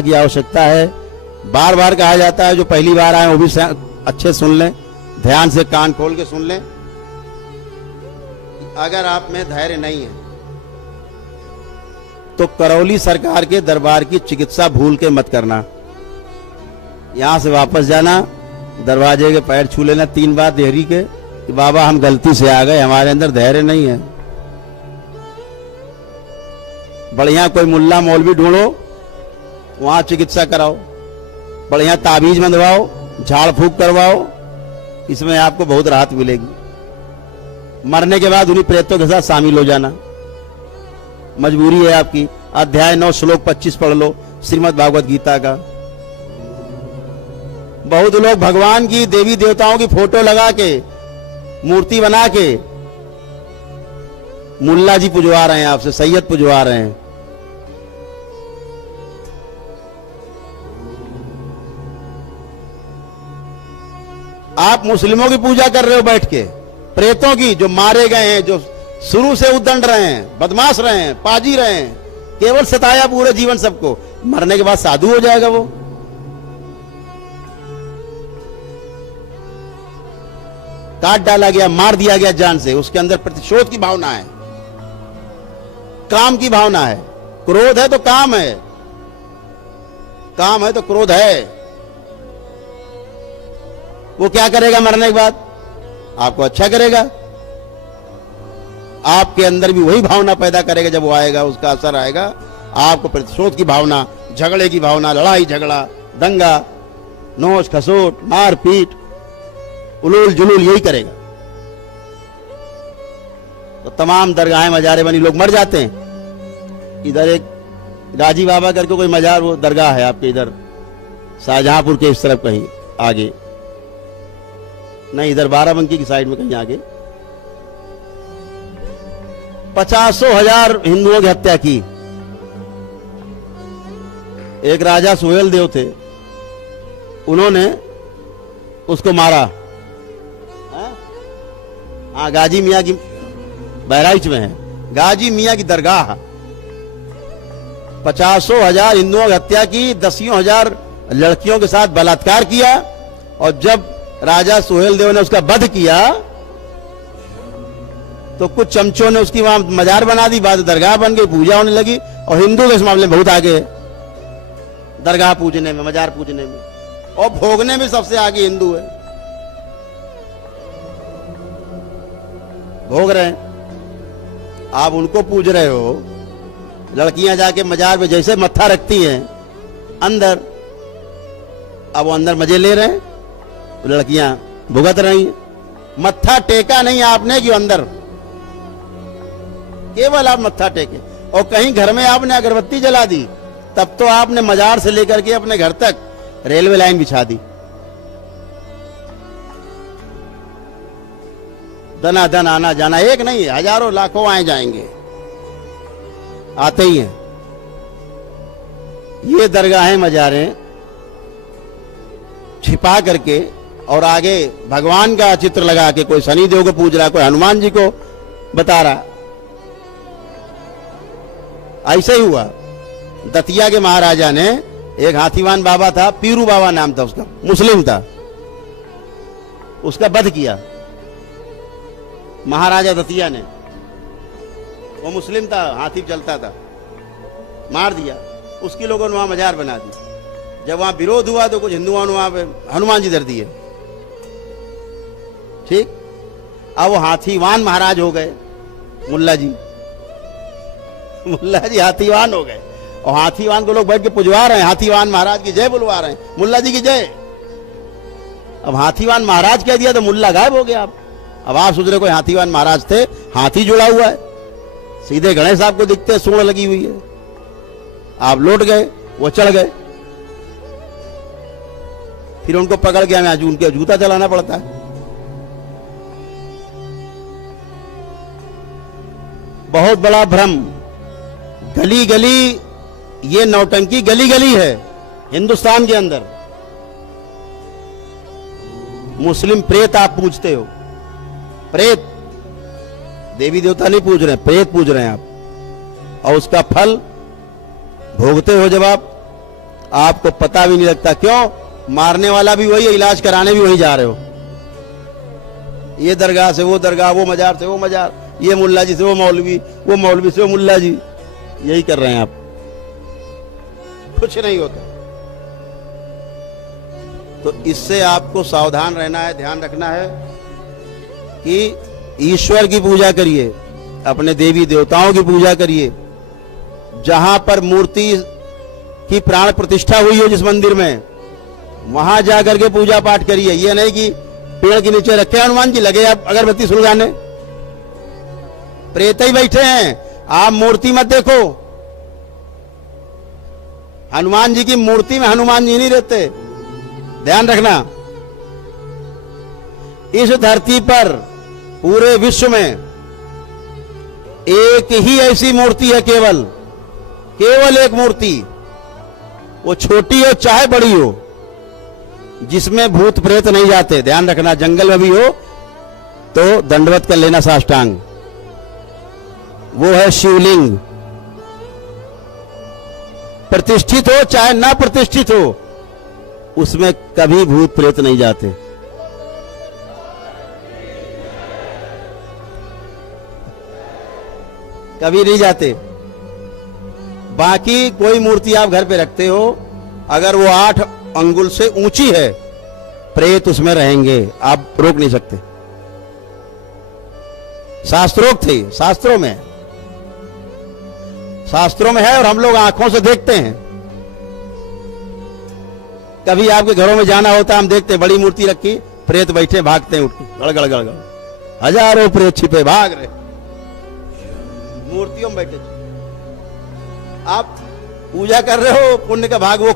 की आवश्यकता है। बार बार कहा जाता है, जो पहली बार आए वो भी अच्छे सुन लें, ध्यान से कान खोल के सुन लें। अगर आप में धैर्य नहीं है तो करौली सरकार के दरबार की चिकित्सा भूल के मत करना। यहां से वापस जाना, दरवाजे के पैर छू लेना 3 बार देहरी के कि बाबा हम गलती से आ गए, हमारे अंदर धैर्य नहीं है। बढ़िया कोई मुल्ला मौलवी ढूंढो, वहां चिकित्सा कराओ, बढ़िया ताबीज बंधवाओ, झाड़ फूक करवाओ, इसमें आपको बहुत राहत मिलेगी। मरने के बाद उन्हीं प्रेतों के साथ शामिल हो जाना, मजबूरी है आपकी। अध्याय 9 श्लोक 25 पढ़ लो श्रीमद् भागवत गीता का। बहुत लोग भगवान की, देवी देवताओं की फोटो लगा के, मूर्ति बना के मुल्ला जी पुजवा रहे हैं, आपसे सैयद पुजवा रहे हैं। आप मुस्लिमों की पूजा कर रहे हो बैठ के, प्रेतों की, जो मारे गए हैं, जो शुरू से उद्दंड रहे हैं, बदमाश रहे हैं, पाजी रहे हैं, केवल सताया पूरे जीवन सबको, मरने के बाद साधु हो जाएगा वो। काट डाला गया, मार दिया गया जान से, उसके अंदर प्रतिशोध की भावना है, काम की भावना है। क्रोध है तो काम है, काम है तो क्रोध है। वो क्या करेगा मरने के बाद? आपको अच्छा करेगा, आपके अंदर भी वही भावना पैदा करेगा। जब वो आएगा, उसका असर आएगा, आपको प्रतिशोध की भावना, झगड़े की भावना, लड़ाई झगड़ा, दंगा, नोच खसोट, मार पीट, उलूल जुलूल, यही करेगा। तो तमाम दरगाहें मजारे बनी, लोग मर जाते हैं। इधर एक गाजी बाबा करके कोई मजार, वो दरगाह है आपके इधर शाहजहांपुर के इस तरफ कहीं आगे, नहीं इधर बाराबंकी की साइड में कहीं आगे, 50,000 हिंदुओं की हत्या की। एक राजा सुहेल देव थे, उन्होंने उसको मारा। हाँ, गाजी मियाँ की, बहराइच में है गाजी मियाँ की दरगाह। 50,000 हिंदुओं की हत्या की, 10,000 लड़कियों के साथ बलात्कार किया। और जब राजा सुहेल देव ने उसका वध किया तो कुछ चमचों ने उसकी वहां मजार बना दी, बाद दरगाह बन गई, पूजा होने लगी। और हिंदू इस मामले में बहुत आगे है, दरगाह पूजने में, मजार पूजने में, और भोगने में सबसे आगे हिंदू है। भोग रहे हैं, आप उनको पूज रहे हो। लड़कियां जाके मजार में जैसे मत्था रखती हैं अंदर, अब वो अंदर मजे ले रहे हैं, लड़कियां भुगत रही हैं। मत्था टेका नहीं आपने कि अंदर, केवल आप मत्था टेके। और कहीं घर में आपने अगरबत्ती जला दी, तब तो आपने मजार से लेकर के अपने घर तक रेलवे लाइन बिछा दी। दना दन आना जाना, एक नहीं हजारों लाखों आए जाएंगे, आते ही हैं। ये दरगाहें मजारें छिपा करके और आगे भगवान का चित्र लगा के, कोई शनि देव को पूज रहा, कोई हनुमान जी को बता रहा। ऐसे ही हुआ। दतिया के महाराजा ने, एक हाथीवान बाबा था, पीरू बाबा नाम था उसका, मुस्लिम था, उसका वध किया महाराजा दतिया ने। वो मुस्लिम था, हाथी चलता था, मार दिया। उसकी लोगों ने वहां मजार बना दी। जब वहां विरोध हुआ तो कुछ हिंदुओं ने वहां पे हनुमान जी धर दिए। ठीक, अब वो हाथीवान महाराज हो गए, मुल्ला जी हाथीवान हो गए। और हाथीवान को लोग बैठ के पुजवा रहे हैं, हाथीवान महाराज की जय बुलवा रहे हैं, मुल्ला जी की जय। अब हाथीवान महाराज कह दिया तो मुल्ला गायब हो गया। अब आप सोच रहे कोई हाथीवान महाराज थे, हाथी जुड़ा हुआ है, सीधे गणेश साहब को दिखते, सूंड लगी हुई है। आप लौट गए, वो चढ़ गए, फिर उनको पकड़ के हमें उनके जूता चलाना पड़ता है। बहुत बड़ा भ्रम। गली गली ये नौटंकी गली गली है हिंदुस्तान के अंदर। मुस्लिम प्रेत आप पूजते हो, प्रेत, देवी देवता नहीं पूज रहे, प्रेत पूज रहे हैं आप, और उसका फल भोगते हो जब आप आपको पता भी नहीं लगता। क्यों? मारने वाला भी वही है, इलाज कराने भी वही जा रहे हो। ये दरगाह से वो दरगाह, वो मजार से वो मजार, ये मुल्ला जी से वो मौलवी से वो मुल्ला जी, यही कर रहे हैं आप। कुछ नहीं होता। तो इससे आपको सावधान रहना है, ध्यान रखना है कि ईश्वर की पूजा करिए, अपने देवी देवताओं की पूजा करिए। जहां पर मूर्ति की प्राण प्रतिष्ठा हुई हो, जिस मंदिर में, वहां जाकर के पूजा पाठ करिए। ये नहीं कि पेड़ के नीचे रखे हनुमान जी, लगे आप अगरबत्ती सुलगाने, प्रेत ही बैठे हैं। आप मूर्ति मत देखो। हनुमान जी की मूर्ति में हनुमान जी नहीं रहते, ध्यान रखना। इस धरती पर पूरे विश्व में एक ही ऐसी मूर्ति है, केवल एक मूर्ति, वो छोटी हो चाहे बड़ी हो, जिसमें भूत प्रेत नहीं जाते। ध्यान रखना, जंगल में भी हो तो दंडवत कर लेना साष्टांग। वो है शिवलिंग। प्रतिष्ठित हो चाहे ना प्रतिष्ठित हो, उसमें कभी भूत प्रेत नहीं जाते। कभी नहीं जाते। बाकी कोई मूर्ति आप घर पे रखते हो, अगर वो 8 अंगुल से ऊंची है, प्रेत उसमें रहेंगे, आप रोक नहीं सकते। शास्त्रोक्त थे, शास्त्रों में है, और हम लोग आंखों से देखते हैं। कभी आपके घरों में जाना होता है, हम देखते हैं बड़ी मूर्ति रखी, प्रेत बैठे, भागते हैं उठ के, गड़गड़ गड़गड़, हजारों प्रेत छिपे भाग रहे, मूर्तियों में बैठे। आप पूजा कर रहे हो, पुण्य का भाग वो